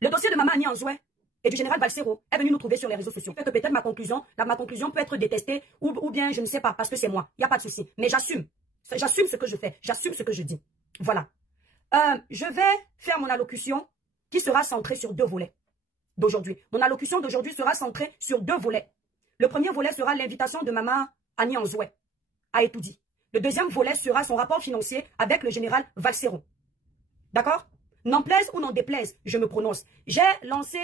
Le dossier de Maman Annie Anzoué et du général Valsero est venu nous trouver sur les réseaux sociaux. Fait que peut-être ma conclusion peut être détestée ou bien je ne sais pas parce que c'est moi. Il n'y a pas de souci. Mais j'assume. J'assume ce que je fais. J'assume ce que je dis. Voilà. Je vais faire mon allocution qui sera centrée sur 2 volets d'aujourd'hui. Mon allocution d'aujourd'hui sera centrée sur 2 volets. Le premier volet sera l'invitation de Maman Annie Anzoué à Etoudi. Le deuxième volet sera son rapport financier avec le général Valsero. D'accord? N'en plaise ou n'en déplaise, je me prononce. J'ai lancé,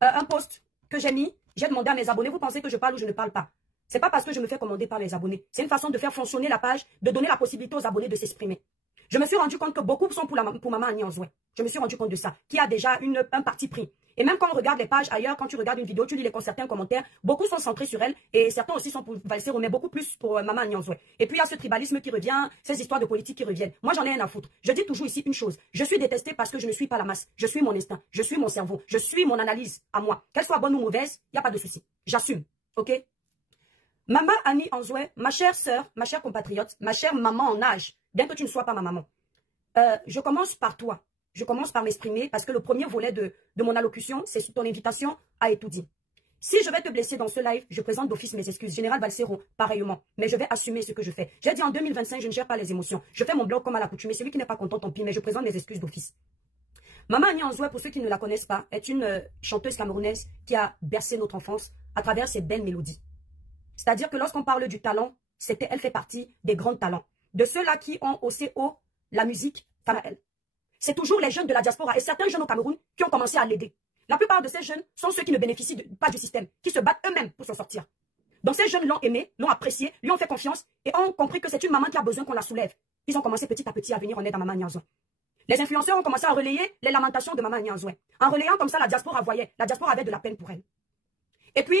un post que j'ai mis. J'ai demandé à mes abonnés, vous pensez que je parle ou je ne parle pas? C'est pas parce que je me fais commander par les abonnés. C'est une façon de faire fonctionner la page, de donner la possibilité aux abonnés de s'exprimer. Je me suis rendu compte que beaucoup sont pour Maman Annie Anzoué. Je me suis rendu compte de ça, qui a déjà un parti pris. Et même quand on regarde les pages ailleurs, quand tu regardes une vidéo, tu lis certains commentaires, beaucoup sont centrés sur elle, et certains aussi sont pour Valsero, mais beaucoup plus pour Maman Annie Anzoué. Et puis il y a ce tribalisme qui revient, ces histoires de politique qui reviennent. Moi j'en ai rien à foutre. Je dis toujours ici une chose, je suis détestée parce que je ne suis pas la masse. Je suis mon instinct, je suis mon cerveau, je suis mon analyse à moi. Qu'elle soit bonne ou mauvaise, il n'y a pas de souci. J'assume, ok? Maman Annie Anzoué, ma chère sœur, ma chère compatriote, ma chère maman en âge, bien que tu ne sois pas ma maman. Je commence par toi. Je commence par m'exprimer parce que le premier volet de mon allocution, c'est sur ton invitation à Etoudi. Si je vais te blesser dans ce live, je présente d'office mes excuses. Général Valsero, pareillement. Mais je vais assumer ce que je fais. J'ai dit en 2025, je ne gère pas les émotions. Je fais mon blog comme à l'accoutumée. Celui qui n'est pas content, tant pis, mais je présente mes excuses d'office. Maman Annie Anzoué, pour ceux qui ne la connaissent pas, est une chanteuse camerounaise qui a bercé notre enfance à travers ses belles mélodies. C'est-à-dire que lorsqu'on parle du talent, elle fait partie des grands talents. De ceux-là qui ont haussé haut la musique comme elle. C'est toujours les jeunes de la diaspora et certains jeunes au Cameroun qui ont commencé à l'aider. La plupart de ces jeunes sont ceux qui ne bénéficient pas du système, qui se battent eux-mêmes pour s'en sortir. Donc ces jeunes l'ont aimé, l'ont apprécié, lui ont fait confiance et ont compris que c'est une maman qui a besoin qu'on la soulève. Ils ont commencé petit à petit à venir en aide à Maman Annie Anzoué. Les influenceurs ont commencé à relayer les lamentations de Maman Annie Anzoué. En relayant comme ça, la diaspora voyait. La diaspora avait de la peine pour elle. Et puis,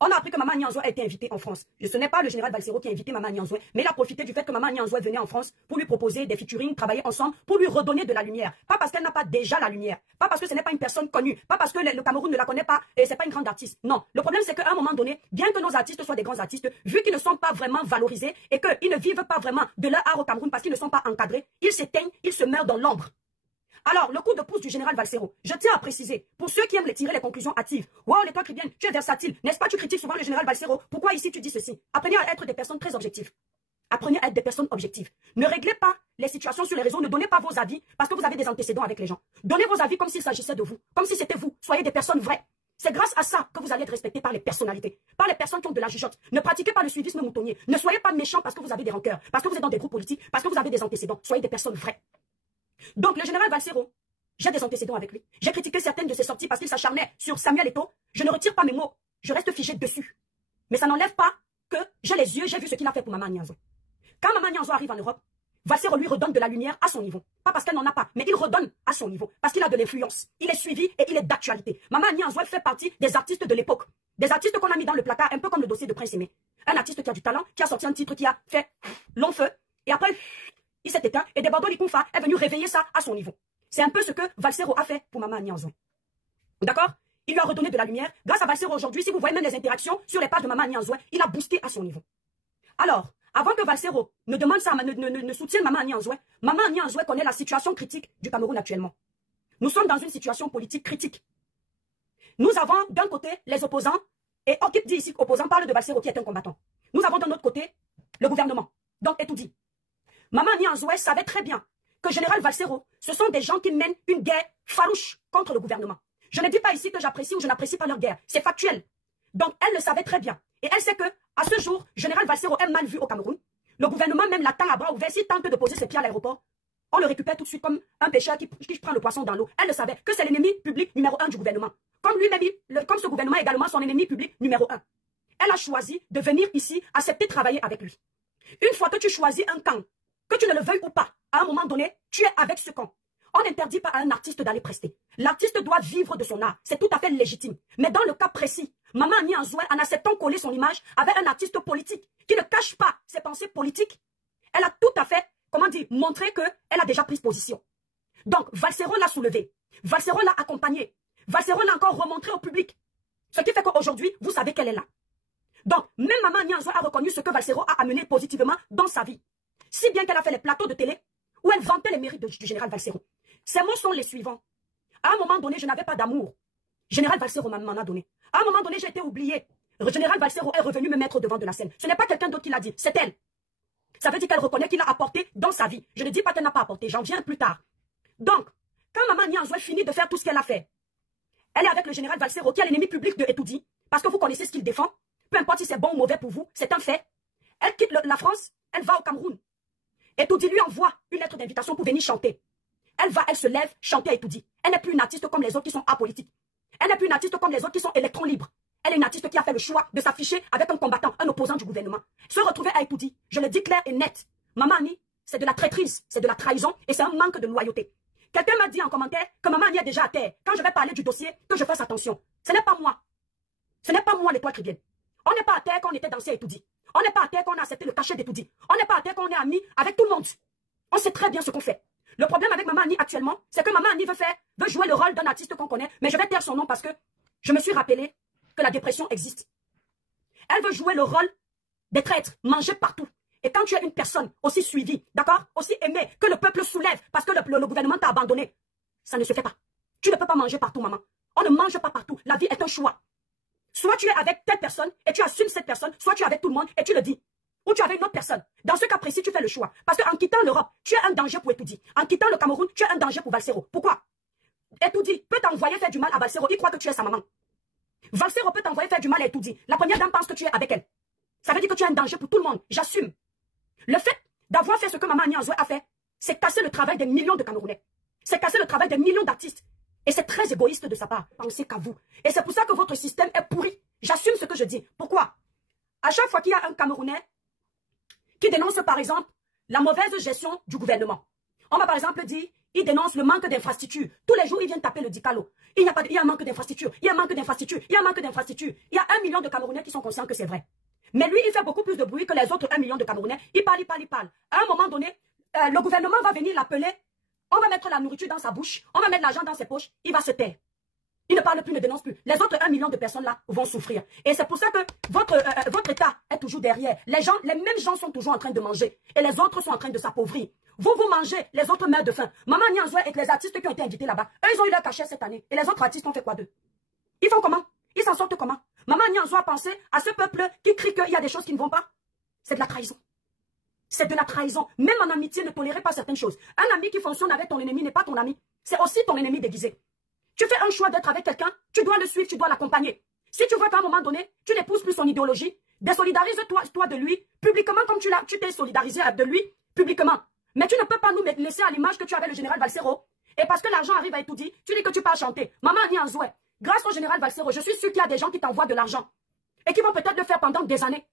on a appris que Maman Annie Anzoué a été invitée en France. Ce n'est pas le général Valsero qui a invité Maman Annie Anzoué, mais il a profité du fait que Maman Annie Anzoué venait en France pour lui proposer des featuring, travailler ensemble, pour lui redonner de la lumière. Pas parce qu'elle n'a pas déjà la lumière, pas parce que ce n'est pas une personne connue, pas parce que le Cameroun ne la connaît pas et c'est pas une grande artiste. Non, le problème c'est qu'à un moment donné, bien que nos artistes soient des grands artistes, vu qu'ils ne sont pas vraiment valorisés et qu'ils ne vivent pas vraiment de leur art au Cameroun parce qu'ils ne sont pas encadrés, ils s'éteignent, ils se meurent dans l'ombre. Alors, le coup de pouce du général Valsero, je tiens à préciser, pour ceux qui aiment tirer les conclusions hâtives, wow, les toi Cribienne, tu es versatile, n'est-ce pas, tu critiques souvent le général Valsero, pourquoi ici tu dis ceci? Apprenez à être des personnes très objectives. Apprenez à être des personnes objectives. Ne réglez pas les situations sur les réseaux, ne donnez pas vos avis parce que vous avez des antécédents avec les gens. Donnez vos avis comme s'il s'agissait de vous, comme si c'était vous. Soyez des personnes vraies. C'est grâce à ça que vous allez être respectés par les personnalités, par les personnes qui ont de la jugeote. Ne pratiquez pas le suivisme moutonnier. Ne soyez pas méchants parce que vous avez des rancœurs, parce que vous êtes dans des groupes politiques, parce que vous avez des antécédents. Soyez des personnes vraies. Donc, le général Valsero, j'ai des antécédents avec lui. J'ai critiqué certaines de ses sorties parce qu'il s'acharnait sur Samuel Eto'o. Je ne retire pas mes mots. Je reste figé dessus. Mais ça n'enlève pas que j'ai les yeux, j'ai vu ce qu'il a fait pour Maman Annie Anzoué. Quand Maman Annie Anzoué arrive en Europe, Valsero lui redonne de la lumière à son niveau. Pas parce qu'elle n'en a pas, mais il redonne à son niveau. Parce qu'il a de l'influence. Il est suivi et il est d'actualité. Maman Annie Anzoué fait partie des artistes de l'époque. Des artistes qu'on a mis dans le placard, un peu comme le dossier de Prince Aimé. Un artiste qui a du talent, qui a sorti un titre qui a fait long feu. Et après, il s'est éteint. Et Debado Likunfa est venu réveiller ça à son niveau. C'est un peu ce que Valsero a fait pour Maman Annie Anzoué. D'accord? Il lui a redonné de la lumière. Grâce à Valsero aujourd'hui, si vous voyez même les interactions sur les pages de Maman Annie Anzoué, il a boosté à son niveau. Alors, avant que Valsero ne demande ça, ne soutienne Maman Annie Anzoué, Maman Annie Anzoué connaît la situation critique du Cameroun actuellement. Nous sommes dans une situation politique critique. Nous avons d'un côté les opposants, et Okip dit ici qu'opposant parle de Valsero qui est un combattant. Nous avons de notre côté le gouvernement. Donc, Etoudi. Maman Annie Anzoué savait très bien que général Valsero, ce sont des gens qui mènent une guerre farouche contre le gouvernement. Je ne dis pas ici que j'apprécie ou je n'apprécie pas leur guerre. C'est factuel. Donc, elle le savait très bien. Et elle sait que, à ce jour, général Valsero est mal vu au Cameroun. Le gouvernement même l'attend à bras ouverts. S'il tente de poser ses pieds à l'aéroport, on le récupère tout de suite comme un pêcheur qui prend le poisson dans l'eau. Elle le savait que c'est l'ennemi public numéro 1 du gouvernement. Comme lui-même, comme ce gouvernement est également son ennemi public numéro 1. Elle a choisi de venir ici, accepter de travailler avec lui. Une fois que tu choisis un camp, que tu ne le veuilles ou pas, à un moment donné, tu es avec ce camp. On n'interdit pas à un artiste d'aller prester. L'artiste doit vivre de son art. C'est tout à fait légitime. Mais dans le cas précis, Maman Annie Anzoué, en acceptant coller son image avec un artiste politique qui ne cache pas ses pensées politiques, elle a tout à fait, montré qu'elle a déjà pris position. Donc, Valsero l'a soulevé. Valsero l'a accompagné. Valsero l'a encore remontré au public. Ce qui fait qu'aujourd'hui, vous savez qu'elle est là. Donc, même Maman Annie Anzoué a reconnu ce que Valsero a amené positivement dans sa vie. Si bien qu'elle a fait les plateaux de télé où elle vantait les mérites du général Valsero. Ces mots sont les suivants. À un moment donné, je n'avais pas d'amour. Général Valsero m'en a donné. À un moment donné, j'ai été oubliée. Général Valsero est revenu me mettre devant de la scène. Ce n'est pas quelqu'un d'autre qui l'a dit, c'est elle. Ça veut dire qu'elle reconnaît qu'il a apporté dans sa vie. Je ne dis pas qu'elle n'a pas apporté, j'en viens plus tard. Donc, quand Maman Nianzoué finit de faire tout ce qu'elle a fait, elle est avec le général Valsero qui est l'ennemi public de Etoudi, parce que vous connaissez ce qu'il défend. Peu importe si c'est bon ou mauvais pour vous, c'est un fait. Elle quitte la France, elle va au Cameroun. Etoudi lui envoie une lettre d'invitation pour venir chanter. Elle se lève, chanter à Etoudi. Elle n'est plus une artiste comme les autres qui sont apolitiques. Elle n'est plus une artiste comme les autres qui sont électrons libres. Elle est une artiste qui a fait le choix de s'afficher avec un combattant, un opposant du gouvernement. Se retrouver à Etoudi, je le dis clair et net. Maman Annie, c'est de la traîtrise, c'est de la trahison et c'est un manque de loyauté. Quelqu'un m'a dit en commentaire que Maman Annie est déjà à terre. Quand je vais parler du dossier, que je fasse attention. Ce n'est pas moi. Ce n'est pas moi l'étoile chrétienne. On n'est pas à terre quand on était dansé à Etoudi. On n'est pas à terre quand on a accepté le cachet d'Etoudi. On n'est pas à terre quand on est amis avec tout le monde. On sait très bien ce qu'on fait. Le problème avec Maman Annie actuellement, c'est que Maman Annie veut jouer le rôle d'un artiste qu'on connaît, mais je vais taire son nom parce que je me suis rappelé que la dépression existe. Elle veut jouer le rôle des traîtres, manger partout. Et quand tu es une personne aussi suivie, d'accord, aussi aimée, que le peuple soulève parce que le gouvernement t'a abandonné, ça ne se fait pas. Tu ne peux pas manger partout, maman. On ne mange pas partout. La vie est un choix. Soit tu es avec telle personne et tu assumes cette personne, soit tu es avec tout le monde et tu le dis. Ou tu es avec une autre personne. Dans ce cas précis, tu fais le choix. Parce qu'en quittant l'Europe, tu es un danger pour Etoudi. En quittant le Cameroun, tu es un danger pour Valsero. Pourquoi? Etoudi peut t'envoyer faire du mal à Valsero. Il croit que tu es sa maman. Valsero peut t'envoyer faire du mal à Etoudi. La première dame pense que tu es avec elle. Ça veut dire que tu es un danger pour tout le monde. J'assume. Le fait d'avoir fait ce que Maman Nianzoué a fait, c'est casser le travail des millions de Camerounais. C'est casser le travail des millions d'artistes. Et c'est très égoïste de sa part. Pensez qu'à vous. Et c'est pour ça que votre système est pourri. J'assume ce que je dis. Pourquoi? À chaque fois qu'il y a un Camerounais qui dénonce par exemple la mauvaise gestion du gouvernement, on va par exemple dire, il dénonce le manque d'infrastructures. Tous les jours, il vient taper le dicalo. Il y a un manque d'infrastructures. Il y a un manque d'infrastructures. Il y a un manque d'infrastructures. Il y a 1 million de Camerounais qui sont conscients que c'est vrai. Mais lui, il fait beaucoup plus de bruit que les autres 1 million de Camerounais. Il parle. À un moment donné, le gouvernement va venir l'appeler. On va mettre la nourriture dans sa bouche. On va mettre l'argent dans ses poches. Il va se taire. Il ne parle plus, ne dénonce plus. Les autres 1 million de personnes là vont souffrir. Et c'est pour ça que votre État est toujours derrière. Les mêmes gens sont toujours en train de manger. Et les autres sont en train de s'appauvrir. Vous mangez, les autres meurent de faim. Maman Nianzoué et les artistes qui ont été invités là-bas, eux, ils ont eu leur cachet cette année. Et les autres artistes ont fait quoi d'eux? Ils font comment? Ils s'en sortent comment? Maman Nianzoué a pensé à ce peuple qui crie qu'il y a des choses qui ne vont pas. C'est de la trahison. C'est de la trahison. Même en amitié, ne tolérez pas certaines choses. Un ami qui fonctionne avec ton ennemi n'est pas ton ami. C'est aussi ton ennemi déguisé. Tu fais un choix d'être avec quelqu'un, tu dois le suivre, tu dois l'accompagner. Si tu veux qu'à un moment donné, tu n'épouses plus son idéologie, désolidarise-toi de lui, publiquement comme tu t'es solidarisé de lui, publiquement. Mais tu ne peux pas nous laisser à l'image que tu avais le général Valsero. Et parce que l'argent arrive à Etoudi, tu dis que tu pars chanter. Maman Nianzoué, grâce au général Valsero, je suis sûr qu'il y a des gens qui t'envoient de l'argent. Et qui vont peut-être le faire pendant des années.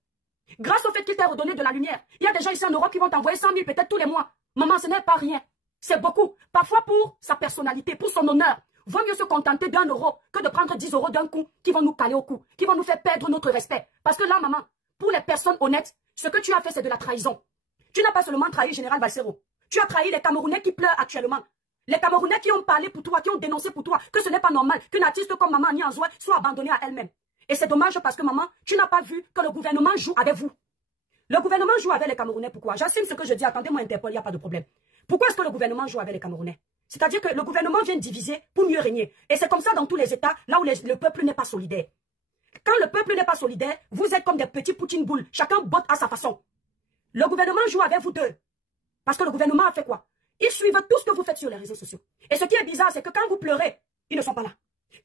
Grâce au fait qu'il t'a redonné de la lumière. Il y a des gens ici en Europe qui vont t'envoyer 100 000 peut-être tous les mois. Maman, ce n'est pas rien. C'est beaucoup. Parfois pour sa personnalité, pour son honneur. Vaut mieux se contenter d'1 euro que de prendre 10 euros d'un coup qui vont nous caler au cou, qui vont nous faire perdre notre respect. Parce que là, maman, pour les personnes honnêtes, ce que tu as fait, c'est de la trahison. Tu n'as pas seulement trahi le général Valsero. Tu as trahi les Camerounais qui pleurent actuellement. Les Camerounais qui ont parlé pour toi, qui ont dénoncé pour toi, que ce n'est pas normal qu'une artiste comme Maman Nianzoué soit abandonnée à elle-même. Et c'est dommage parce que maman, tu n'as pas vu que le gouvernement joue avec vous. Le gouvernement joue avec les Camerounais, pourquoi? J'assume ce que je dis, attendez-moi Interpol, il n'y a pas de problème. Pourquoi est-ce que le gouvernement joue avec les Camerounais? C'est-à-dire que le gouvernement vient diviser pour mieux régner. Et c'est comme ça dans tous les États, là où le peuple n'est pas solidaire. Quand le peuple n'est pas solidaire, vous êtes comme des petits poutine-boules. Chacun botte à sa façon. Le gouvernement joue avec vous deux. Parce que le gouvernement a fait quoi? Ils suivent tout ce que vous faites sur les réseaux sociaux. Et ce qui est bizarre, c'est que quand vous pleurez, ils ne sont pas là.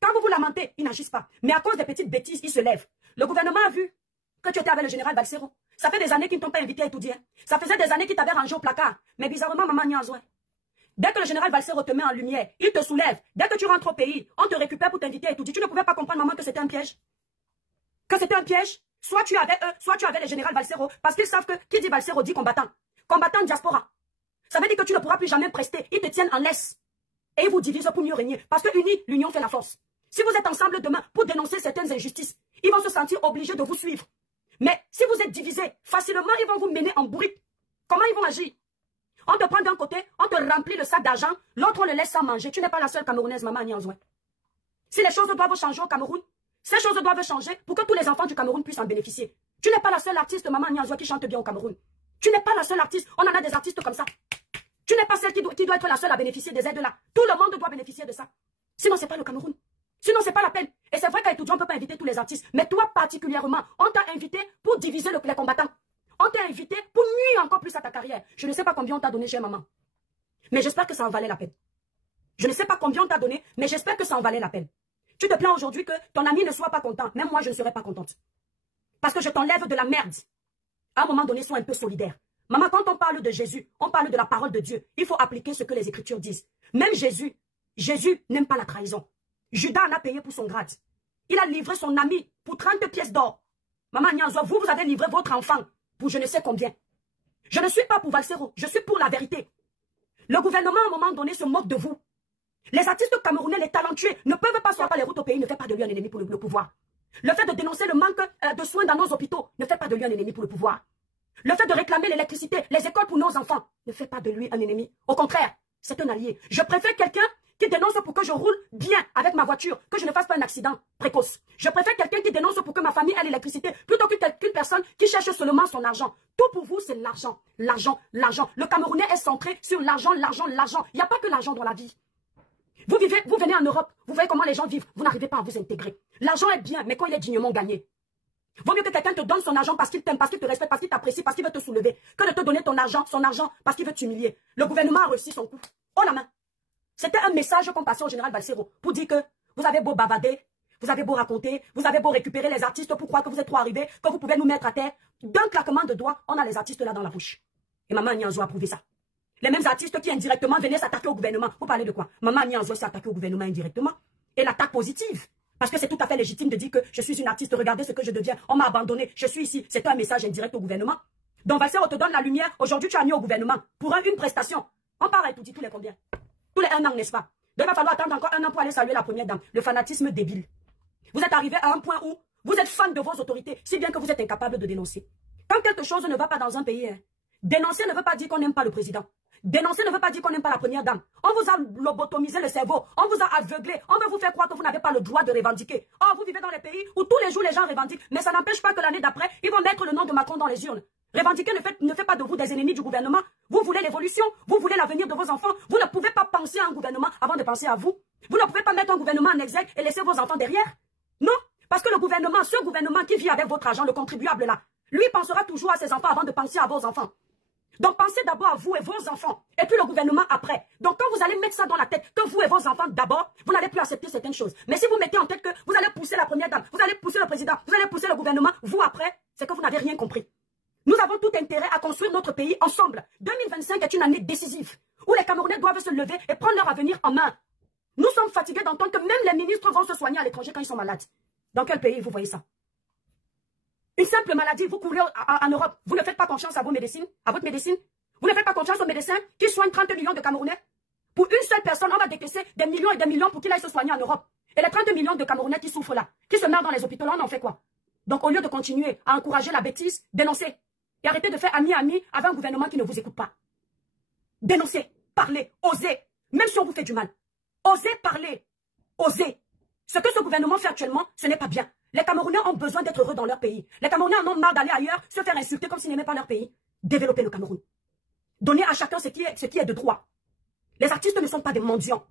Quand vous vous lamentez, ils n'agissent pas. Mais à cause des petites bêtises, ils se lèvent. Le gouvernement a vu que tu étais avec le général Valsero. Ça fait des années qu'ils ne t'ont pas invité à étudier. Ça faisait des années qu'ils t'avaient rangé au placard. Mais bizarrement, Maman Nianzoué, dès que le général Valsero te met en lumière, il te soulève. Dès que tu rentres au pays, on te récupère pour t'inviter à étudier. Tu ne pouvais pas comprendre, maman, que c'était un piège. Que c'était un piège. Soit tu avais eux, soit tu avais le général Valsero. Parce qu'ils savent que qui dit Valsero dit combattant. Combattant diaspora. Ça veut dire que tu ne pourras plus jamais prester. Ils te tiennent en laisse. Et ils vous divisent pour mieux régner. Parce que unis, l'union fait la force. Si vous êtes ensemble demain pour dénoncer certaines injustices, ils vont se sentir obligés de vous suivre. Mais si vous êtes divisés, facilement, ils vont vous mener en bourrique. Comment ils vont agir? On te prend d'un côté, on te remplit le sac d'argent, l'autre on le laisse sans manger. Tu n'es pas la seule Camerounaise, Maman Nianzoué. Si les choses doivent changer au Cameroun, ces choses doivent changer pour que tous les enfants du Cameroun puissent en bénéficier. Tu n'es pas la seule artiste, Maman Nianzoué, qui chante bien au Cameroun. Tu n'es pas la seule artiste. On en a des artistes comme ça. Tu n'es pas celle qui doit être la seule à bénéficier des aides là. Tout le monde doit bénéficier de ça. Sinon, c'est pas le Cameroun. Sinon, c'est pas la peine. Et c'est vrai qu'à Étudiant, on ne peut pas inviter tous les artistes. Mais toi, particulièrement, on t'a invité pour diviser les combattants. On t'a invité pour nuire encore plus à ta carrière. Je ne sais pas combien on t'a donné chez maman. Mais j'espère que ça en valait la peine. Je ne sais pas combien on t'a donné, mais j'espère que ça en valait la peine. Tu te plains aujourd'hui que ton ami ne soit pas content. Même moi, je ne serais pas contente. Parce que je t'enlève de la merde. À un moment donné, sois un peu solidaire. Maman, quand on parle de Jésus, on parle de la parole de Dieu. Il faut appliquer ce que les Écritures disent. Même Jésus n'aime pas la trahison. Judas en a payé pour son grade. Il a livré son ami pour 30 pièces d'or. Maman Nianzo, vous avez livré votre enfant pour je ne sais combien. Je ne suis pas pour Valsero, je suis pour la vérité. Le gouvernement, à un moment donné, se moque de vous. Les artistes camerounais, les talentueux, ne peuvent pas sortir les routes au pays, ne fait pas de lui un ennemi pour le pouvoir. Le fait de dénoncer le manque de soins dans nos hôpitaux ne fait pas de lui un ennemi pour le pouvoir. Le fait de réclamer l'électricité, les écoles pour nos enfants, ne fait pas de lui un ennemi. Au contraire, c'est un allié. Je préfère quelqu'un qui dénonce pour que je roule bien avec ma voiture, que je ne fasse pas un accident précoce. Je préfère quelqu'un qui dénonce pour que ma famille ait l'électricité, plutôt qu'une personne qui cherche seulement son argent. Tout pour vous, c'est l'argent, l'argent, l'argent. Le Camerounais est centré sur l'argent, l'argent, l'argent. Il n'y a pas que l'argent dans la vie. Vous venez en Europe, vous voyez comment les gens vivent, vous n'arrivez pas à vous intégrer. L'argent est bien, mais quand il est dignement gagné. Vaut mieux que quelqu'un te donne son argent parce qu'il t'aime, parce qu'il te respecte, parce qu'il t'apprécie, parce qu'il veut te soulever, que de te donner son argent, parce qu'il veut t'humilier. Le gouvernement a reçu son coup. Oh la main. C'était un message qu'on passait au général Valsero pour dire que vous avez beau bavader, vous avez beau raconter, vous avez beau récupérer les artistes pour croire que vous êtes trop arrivés, que vous pouvez nous mettre à terre. D'un claquement de doigts, on a les artistes là dans la bouche. Et Maman Nianzo a prouvé ça. Les mêmes artistes qui indirectement venaient s'attaquer au gouvernement. Vous parlez de quoi? Maman Nianzo s'est attaquée au gouvernement indirectement. Et l'attaque positive. Parce que c'est tout à fait légitime de dire que je suis une artiste, regardez ce que je deviens. On m'a abandonné, je suis ici. C'est un message indirect au gouvernement. Donc Valsero te donne la lumière. Aujourd'hui, tu as mis au gouvernement pour une prestation. On part à tout dit tous les combien? Tous les 1 an, n'est-ce pas? Donc il va falloir attendre encore 1 an pour aller saluer la première dame. Le fanatisme débile. Vous êtes arrivé à un point où vous êtes fan de vos autorités, si bien que vous êtes incapable de dénoncer. Quand quelque chose ne va pas dans un pays, dénoncer ne veut pas dire qu'on n'aime pas le président. Dénoncer ne veut pas dire qu'on n'aime pas la première dame. On vous a lobotomisé le cerveau, on vous a aveuglé, on veut vous faire croire que vous n'avez pas le droit de revendiquer. Oh, vous vivez dans les pays où tous les jours les gens revendiquent, mais ça n'empêche pas que l'année d'après, ils vont mettre le nom de Macron dans les urnes. Revendiquer ne fait pas de vous des ennemis du gouvernement. Vous voulez l'évolution, vous voulez l'avenir de vos enfants. Vous ne pouvez pas penser à un gouvernement avant de penser à vous. Vous ne pouvez pas mettre un gouvernement en exergue et laisser vos enfants derrière. Non, parce que le gouvernement, ce gouvernement qui vit avec votre argent, le contribuable là, lui pensera toujours à ses enfants avant de penser à vos enfants. Donc pensez d'abord à vous et vos enfants, et puis le gouvernement après. Donc quand vous allez mettre ça dans la tête, que vous et vos enfants d'abord, vous n'allez plus accepter certaines choses. Mais si vous mettez en tête que vous allez pousser la première dame, vous allez pousser le président, vous allez pousser le gouvernement, vous après, c'est que vous n'avez rien compris. Nous avons tout intérêt à construire notre pays ensemble. 2025 est une année décisive, où les Camerounais doivent se lever et prendre leur avenir en main. Nous sommes fatigués d'entendre que même les ministres vont se soigner à l'étranger quand ils sont malades. Dans quel pays vous voyez ça? Une simple maladie, vous courez en Europe. Vous ne faites pas confiance à vos médecines, à votre médecine. Vous ne faites pas confiance aux médecins qui soignent 30 millions de Camerounais. Pour une seule personne, on va décaisser des millions et des millions pour qu'il aille se soigner en Europe. Et les 30 millions de Camerounais qui souffrent là, qui se meurent dans les hôpitaux, là, on en fait quoi? Donc au lieu de continuer à encourager la bêtise, dénoncez. Et arrêtez de faire ami-ami avec un gouvernement qui ne vous écoute pas. Dénoncez, parlez, osez. Même si on vous fait du mal. Osez parler. Osez. Ce que ce gouvernement fait actuellement, ce n'est pas bien. Les Camerounais ont besoin d'être heureux dans leur pays. Les Camerounais en ont marre d'aller ailleurs, se faire insulter comme s'ils n'aimaient pas leur pays. Développez le Cameroun. Donnez à chacun ce qui est de droit. Les artistes ne sont pas des mendiants.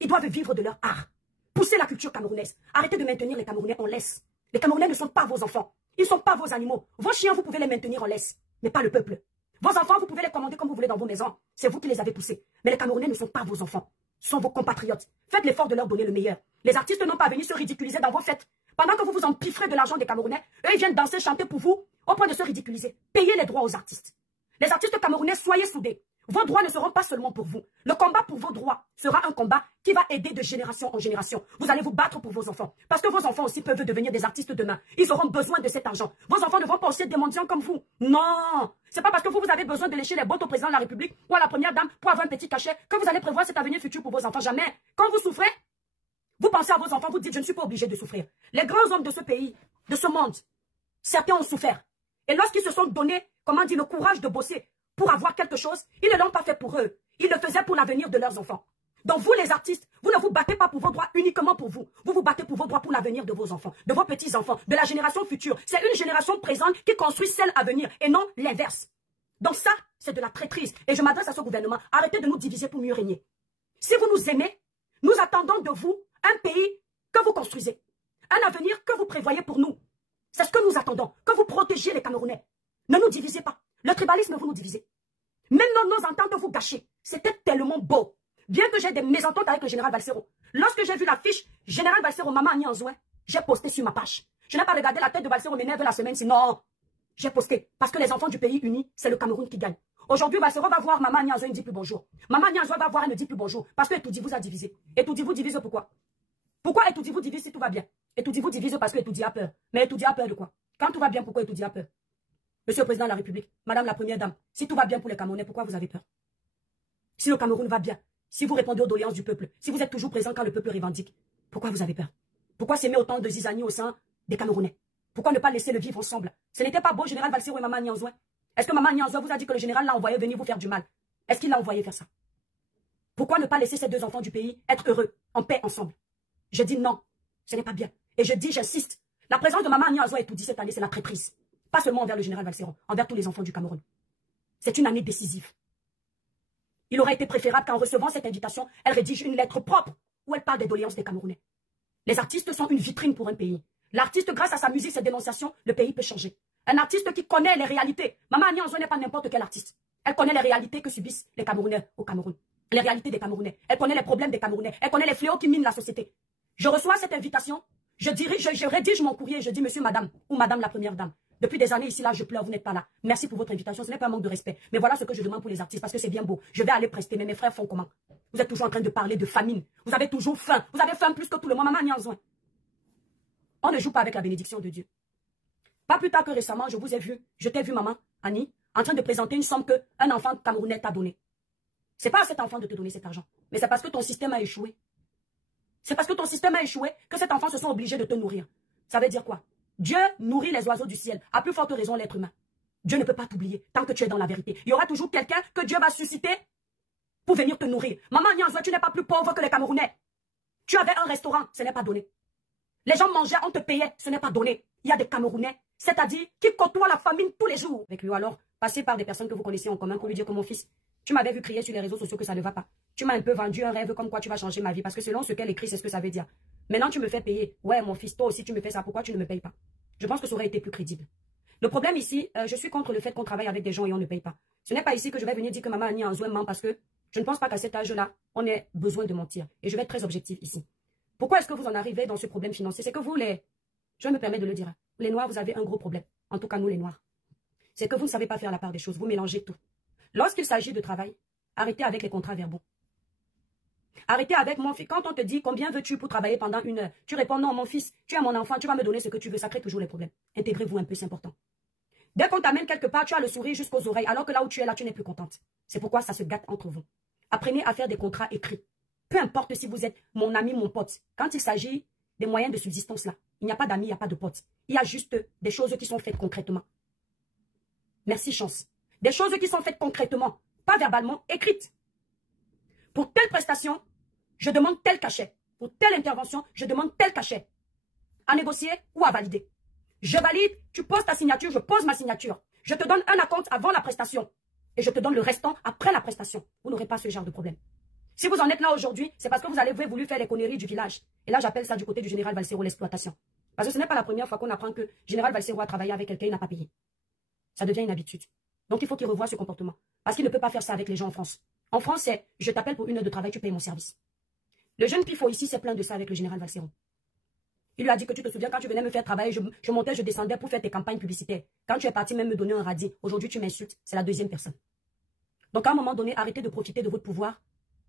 Ils doivent vivre de leur art. Poussez la culture camerounaise. Arrêtez de maintenir les Camerounais en laisse. Les Camerounais ne sont pas vos enfants. Ils ne sont pas vos animaux. Vos chiens, vous pouvez les maintenir en laisse, mais pas le peuple. Vos enfants, vous pouvez les commander comme vous voulez dans vos maisons. C'est vous qui les avez poussés. Mais les Camerounais ne sont pas vos enfants. Ce sont vos compatriotes. Faites l'effort de leur donner le meilleur. Les artistes n'ont pas venu se ridiculiser dans vos fêtes. Pendant que vous vous empiffrez de l'argent des Camerounais, eux, ils viennent danser, chanter pour vous, au point de se ridiculiser. Payez les droits aux artistes. Les artistes camerounais, soyez soudés. Vos droits ne seront pas seulement pour vous. Le combat pour vos droits sera un combat qui va aider de génération en génération. Vous allez vous battre pour vos enfants. Parce que vos enfants aussi peuvent devenir des artistes demain. Ils auront besoin de cet argent. Vos enfants ne vont pas aussi être des mendiants comme vous. Non. C'est pas parce que vous avez besoin de lécher les bottes au président de la République ou à la première dame pour avoir un petit cachet que vous allez prévoir cet avenir futur pour vos enfants. Jamais. Quand vous souffrez, vous pensez à vos enfants, vous dites, je ne suis pas obligé de souffrir. Les grands hommes de ce pays, de ce monde, certains ont souffert. Et lorsqu'ils se sont donné, comment dire, le courage de bosser pour avoir quelque chose, ils ne l'ont pas fait pour eux. Ils le faisaient pour l'avenir de leurs enfants. Donc vous les artistes, vous ne vous battez pas pour vos droits uniquement pour vous. Vous vous battez pour vos droits pour l'avenir de vos enfants, de vos petits-enfants, de la génération future. C'est une génération présente qui construit celle à venir et non l'inverse. Donc ça, c'est de la traîtrise. Et je m'adresse à ce gouvernement. Arrêtez de nous diviser pour mieux régner. Si vous nous aimez, Nous attendons de vous un pays que vous construisez. Un avenir que vous prévoyez pour nous. C'est ce que nous attendons. Que vous protégiez les Camerounais. Ne nous divisez pas. Le tribalisme, vous nous divisez. Même nos ententes, vous gâchez. C'était tellement beau. Bien que j'ai des mésententes avec le général Valsero. Lorsque j'ai vu l'affiche Général Valsero, Maman Annie Anzouin, j'ai posté sur ma page. Je n'ai pas regardé la tête de Valsero m'énerve la semaine, sinon j'ai posté. Parce que les enfants du pays uni, c'est le Cameroun qui gagne. Aujourd'hui, Valsero va voir Maman Annie Anzouin, elle ne dit plus bonjour. Maman Annie Anzouin va voir, elle ne dit plus bonjour. Parce que Etoudi vous a divisé. Etoudi vous divise pourquoi? Pourquoi Etoudi vous divise si tout va bien? Etoudi vous divise parce que Etoudi a peur. Mais Etoudi a peur de quoi? Quand tout va bien, pourquoi Etoudi a peur? Monsieur le Président de la République, Madame la Première Dame, si tout va bien pour les Camerounais, pourquoi vous avez peur? Si le Cameroun va bien, si vous répondez aux doléances du peuple, si vous êtes toujours présent quand le peuple revendique, pourquoi vous avez peur? Pourquoi s'aimer autant de zizanie au sein des Camerounais? Pourquoi ne pas laisser le vivre ensemble? Ce n'était pas beau, général Valsero et Maman Annie Anzouin. Est-ce que Maman Annie Anzouin vous a dit que le général l'a envoyé venir vous faire du mal? Est-ce qu'il l'a envoyé faire ça? Pourquoi ne pas laisser ces deux enfants du pays être heureux, en paix ensemble? Je dis non, ce n'est pas bien. Et je dis, j'insiste, la présence de Maman Annie Anzouin et tout dit cette année, c'est la traîtrise. Pas seulement envers le général Valsero, envers tous les enfants du Cameroun. C'est une année décisive. Il aurait été préférable qu'en recevant cette invitation, elle rédige une lettre propre où elle parle des doléances des Camerounais. Les artistes sont une vitrine pour un pays. L'artiste, grâce à sa musique, ses dénonciations, le pays peut changer. Un artiste qui connaît les réalités. Maman Annie Anzouin n'est pas n'importe quel artiste. Elle connaît les réalités que subissent les Camerounais au Cameroun. Les réalités des Camerounais. Elle connaît les problèmes des Camerounais. Elle connaît les fléaux qui minent la société. Je reçois cette invitation. Je rédige mon courrier. Je dis, monsieur, madame, ou madame la première dame. Depuis des années ici, là, je pleure, vous n'êtes pas là. Merci pour votre invitation. Ce n'est pas un manque de respect. Mais voilà ce que je demande pour les artistes, parce que c'est bien beau. Je vais aller prester, mais mes frères font comment? Vous êtes toujours en train de parler de famine. Vous avez toujours faim. Vous avez faim plus que tout le monde. Maman Annie Anzouin. On ne joue pas avec la bénédiction de Dieu. Pas plus tard que récemment, je t'ai vu, maman, Annie, en train de présenter une somme qu'un enfant camerounais t'a donnée. C'est pas à cet enfant de te donner cet argent, mais c'est parce que ton système a échoué. C'est parce que ton système a échoué que cet enfant se sont obligés de te nourrir. Ça veut dire quoi? Dieu nourrit les oiseaux du ciel. À plus forte raison, l'être humain. Dieu ne peut pas t'oublier tant que tu es dans la vérité. Il y aura toujours quelqu'un que Dieu va susciter pour venir te nourrir. Maman Annie Anzouin, tu n'es pas plus pauvre que les Camerounais. Tu avais un restaurant, ce n'est pas donné. Les gens mangeaient, on te payait, ce n'est pas donné. Il y a des Camerounais, c'est-à-dire qui côtoient la famine tous les jours. Avec lui, alors, passez par des personnes que vous connaissez en commun pour lui dire que mon fils, tu m'avais vu crier sur les réseaux sociaux que ça ne va pas. Tu m'as un peu vendu un rêve comme quoi tu vas changer ma vie, parce que selon ce qu'elle écrit, c'est ce que ça veut dire. Maintenant, tu me fais payer. Ouais, mon fils, toi aussi, tu me fais ça. Pourquoi tu ne me payes pas? Je pense que ça aurait été plus crédible. Le problème ici, je suis contre le fait qu'on travaille avec des gens et on ne paye pas. Ce n'est pas ici que je vais venir dire que Maman Annie Anzouin ment, parce que je ne pense pas qu'à cet âge-là, on ait besoin de mentir. Et je vais être très objectif ici. Pourquoi est-ce que vous en arrivez dans ce problème financier? C'est que vous, je me permets de le dire, les Noirs, vous avez un gros problème. En tout cas, nous, les Noirs. C'est que vous ne savez pas faire la part des choses. Vous mélangez tout. Lorsqu'il s'agit de travail, arrêtez avec les contrats verbaux. Arrêtez avec mon fils. Quand on te dit combien veux-tu pour travailler pendant 1 heure, tu réponds non, mon fils, tu es mon enfant, tu vas me donner ce que tu veux. Ça crée toujours les problèmes. Intégrez-vous un peu, c'est important. Dès qu'on t'amène quelque part, tu as le sourire jusqu'aux oreilles, alors que là où tu es là, tu n'es plus contente. C'est pourquoi ça se gâte entre vous. Apprenez à faire des contrats écrits. Peu importe si vous êtes mon ami, mon pote. Quand il s'agit des moyens de subsistance là, il n'y a pas d'amis, il n'y a pas de potes. Il y a juste des choses qui sont faites concrètement. Merci, chance. Des choses qui sont faites concrètement, pas verbalement, écrites. Pour telle prestation, je demande tel cachet. Pour telle intervention, je demande tel cachet. À négocier ou à valider. Je valide, tu poses ta signature, je pose ma signature. Je te donne un acompte avant la prestation. Et je te donne le restant après la prestation. Vous n'aurez pas ce genre de problème. Si vous en êtes là aujourd'hui, c'est parce que vous avez voulu faire les conneries du village. Et là, j'appelle ça du côté du général Valsero, l'exploitation. Parce que ce n'est pas la première fois qu'on apprend que général Valsero a travaillé avec quelqu'un, il n'a pas payé. Ça devient une habitude. Donc, il faut qu'il revoie ce comportement. Parce qu'il ne peut pas faire ça avec les gens en France. En France, c'est je t'appelle pour 1 heure de travail, tu payes mon service. Le jeune pifo ici s'est plaint de ça avec le général Valsero. Il lui a dit que tu te souviens, quand tu venais me faire travailler, je montais, je descendais pour faire tes campagnes publicitaires. Quand tu es parti même me donner un radis, aujourd'hui tu m'insultes. C'est la deuxième personne. Donc, à un moment donné, arrêtez de profiter de votre pouvoir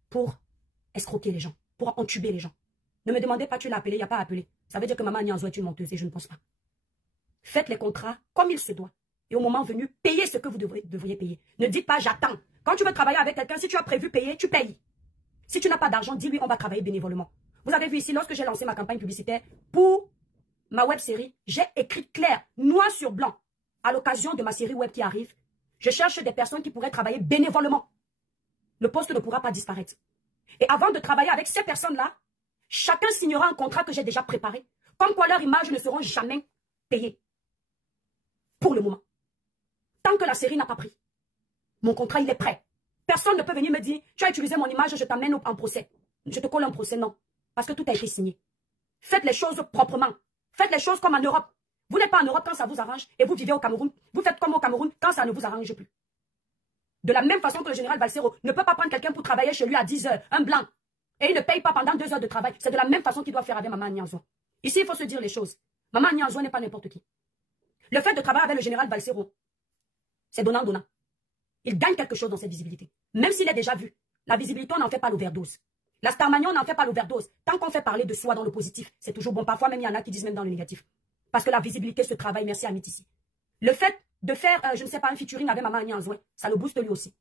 pour escroquer les gens, pour entuber les gens. Ne me demandez pas, tu l'as appelé, il n'y a pas appelé. Ça veut dire que Maman Annie Anzouin est une menteuse et je ne pense pas. Faites les contrats comme il se doit. Et au moment venu, payez ce que vous devriez payer. Ne dites pas j'attends. Quand tu veux travailler avec quelqu'un, si tu as prévu payer, tu payes. Si tu n'as pas d'argent, dis-lui on va travailler bénévolement. Vous avez vu ici, lorsque j'ai lancé ma campagne publicitaire pour ma web série, j'ai écrit clair, noir sur blanc, à l'occasion de ma série web qui arrive, je cherche des personnes qui pourraient travailler bénévolement. Le poste ne pourra pas disparaître. Et avant de travailler avec ces personnes-là, chacun signera un contrat que j'ai déjà préparé, comme quoi leurs images ne seront jamais payées. Pour le moment. Tant que la série n'a pas pris. Mon contrat, il est prêt. Personne ne peut venir me dire, tu as utilisé mon image, je t'amène en procès. je te colle un procès, non. Parce que tout a été signé. Faites les choses proprement. Faites les choses comme en Europe. Vous n'êtes pas en Europe quand ça vous arrange et vous vivez au Cameroun. Vous faites comme au Cameroun quand ça ne vous arrange plus. De la même façon que le général Balsero ne peut pas prendre quelqu'un pour travailler chez lui à 10 heures, un blanc, et il ne paye pas pendant 2 heures de travail. C'est de la même façon qu'il doit faire avec Maman Nianzo. Ici, il faut se dire les choses. Maman Nianzo n'est pas n'importe qui. Le fait de travailler avec le général Balsero, c'est donnant-donnant. Il gagne quelque chose dans cette visibilité. Même s'il est déjà vu. La visibilité, on n'en fait pas l'overdose. La Starmania, on n'en fait pas l'overdose. Tant qu'on fait parler de soi dans le positif, c'est toujours bon. Parfois, même il y en a qui disent même dans le négatif. Parce que la visibilité se travaille. Merci à Amit ici. Le fait de faire, je ne sais pas, un featuring avec Maman Nianzo, ça le booste lui aussi.